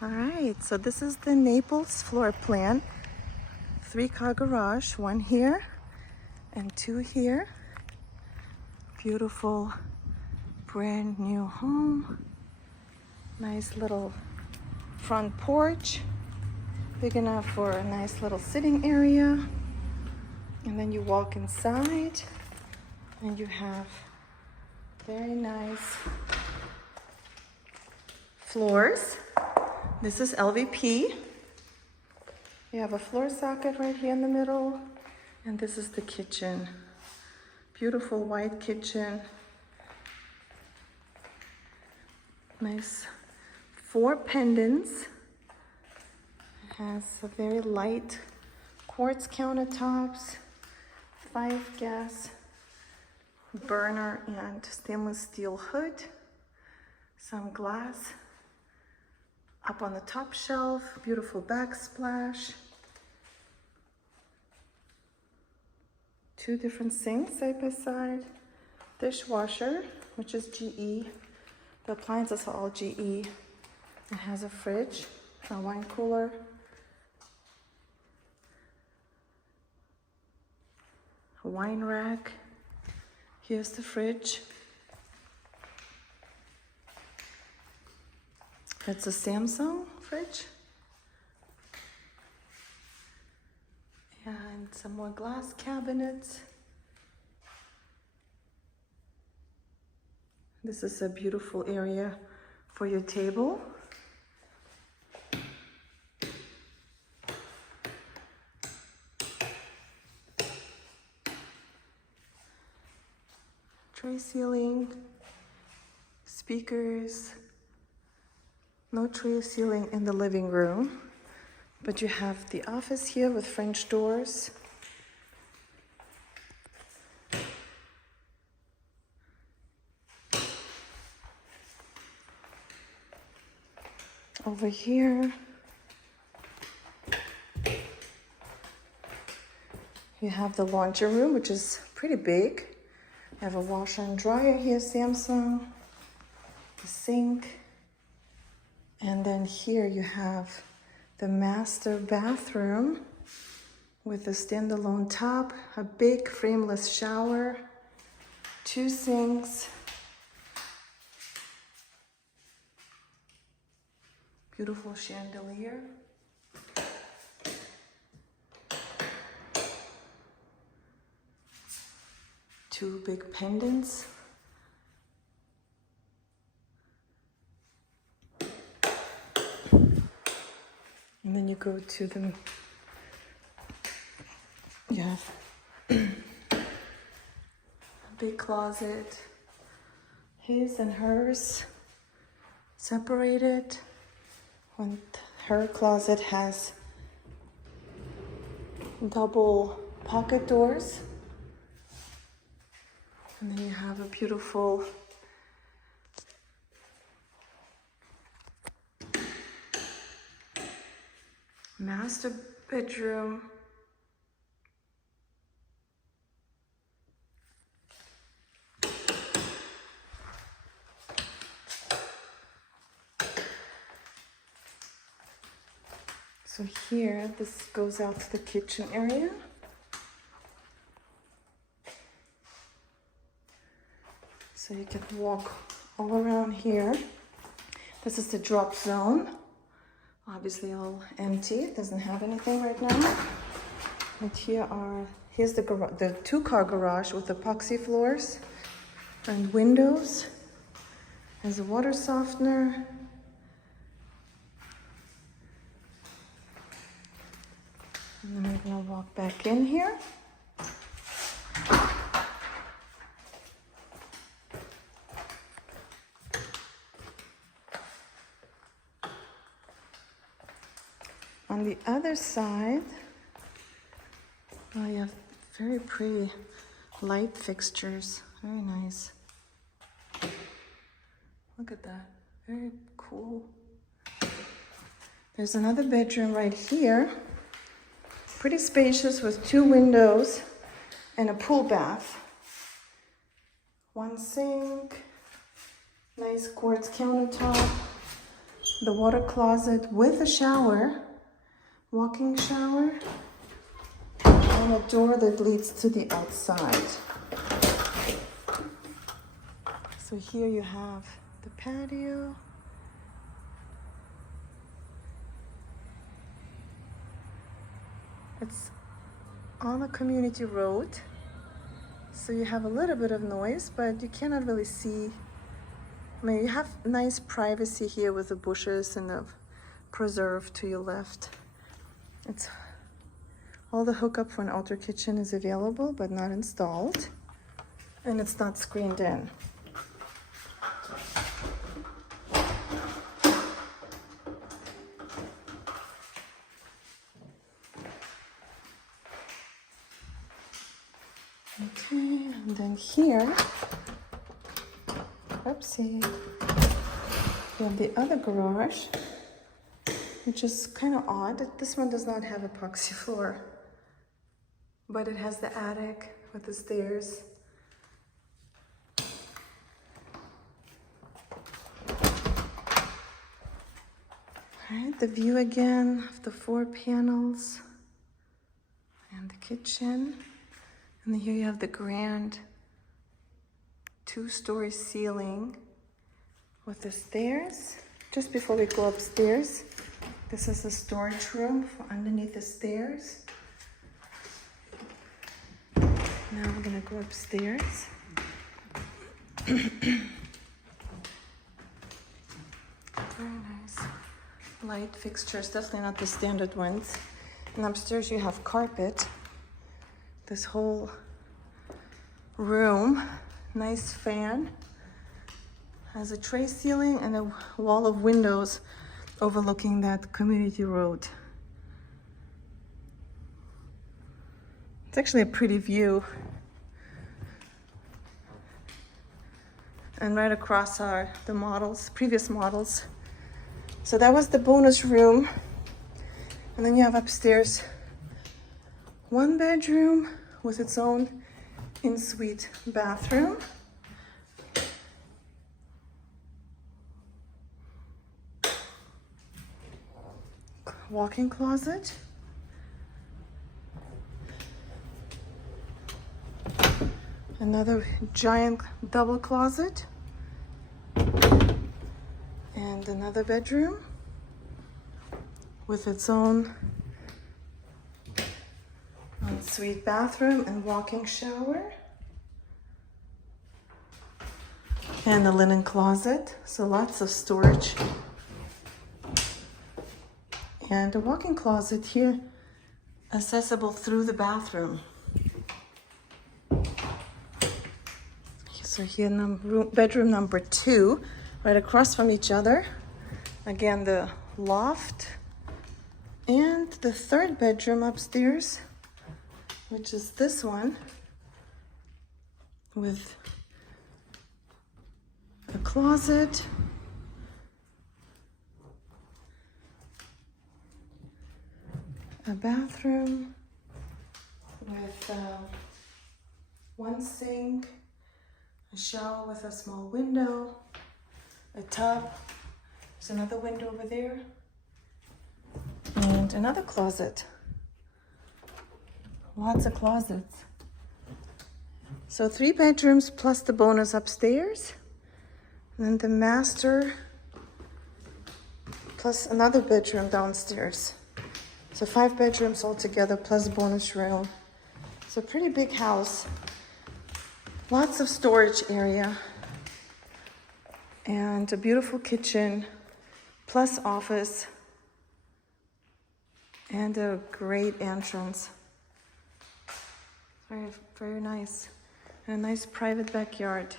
All right, so this is the Naples floor plan. 3-car garage, one here and two here. Beautiful, brand new home. Nice little front porch. Big enough for a nice little sitting area. And then you walk inside and you have very nice floors. This is LVP. You have a floor socket right here in the middle, and this is the kitchen. Beautiful white kitchen. Nice 4 pendants. It has a very light quartz countertops, 5 gas burner and stainless steel hood, some glass up on the top shelf, beautiful backsplash. 2 different sinks side by side. Dishwasher, which is GE. The appliances are all GE. It has a fridge, a wine cooler. A wine rack. Here's the fridge. It's a Samsung fridge. And some more glass cabinets. This is a beautiful area for your table. Tray ceiling, speakers. No tray ceiling in the living room, but you have the office here with French doors. Over here, you have the laundry room, which is pretty big. You have a washer and dryer here, Samsung, the sink. And then here you have the master bathroom with a standalone tub, a big frameless shower, 2 sinks, beautiful chandelier. Two big pendants. And then you go to the, you have a big closet, his and hers separated. When her closet has double pocket doors. And then you have a beautiful master bedroom. So here, this goes out to the kitchen area. So you can walk all around here. This is the drop zone. Obviously all empty, it doesn't have anything right now. And here's the 2-car garage with epoxy floors and windows. There's a water softener. And then we're gonna walk back in here. On the other side, you have very pretty light fixtures. Very nice. Look at that. Very cool. There's another bedroom right here. Pretty spacious with 2 windows and a pool bath. 1 sink, nice quartz countertop, the water closet with a shower, walk-in shower, and a door that leads to the outside. So here you have the patio. It's on a community road, so you have a little bit of noise, but you cannot really see. I mean, you have nice privacy here with the bushes and the preserve to your left. It's all the hookup for an outdoor kitchen is available, but not installed, and it's not screened in. Okay, and then here, oopsie, you have the other garage, which is kind of odd. This one does not have epoxy floor, but it has the attic with the stairs. All right, the view again of the 4 panels and the kitchen. And then here you have the grand 2-story ceiling with the stairs. Just before we go upstairs, this is a storage room for underneath the stairs. Now we're gonna go upstairs. Very nice. Light fixtures, definitely not the standard ones. And upstairs you have carpet. This whole room, nice fan, has a tray ceiling and a wall of windows overlooking that community road. It's actually a pretty view. And right across are the models, previous models. So that was the bonus room. And then you have upstairs 1 bedroom with its own en-suite bathroom. Walk-in closet. Another giant double closet. And another bedroom with its own en-suite bathroom and walk-in shower. And a linen closet, so lots of storage. And a walk-in closet here, accessible through the bathroom. So here, bedroom number 2, right across from each other. Again, the loft. And the 3rd bedroom upstairs, which is this one, with a closet, a bathroom with 1 sink, a shower with a small window, a tub. There's another window over there, and another closet. Lots of closets. So 3 bedrooms plus the bonus upstairs. And then the master plus another bedroom downstairs. So 5 bedrooms altogether plus bonus room. So pretty big house. Lots of storage area. And a beautiful kitchen plus office. And a great entrance. Very, very nice. And a nice private backyard.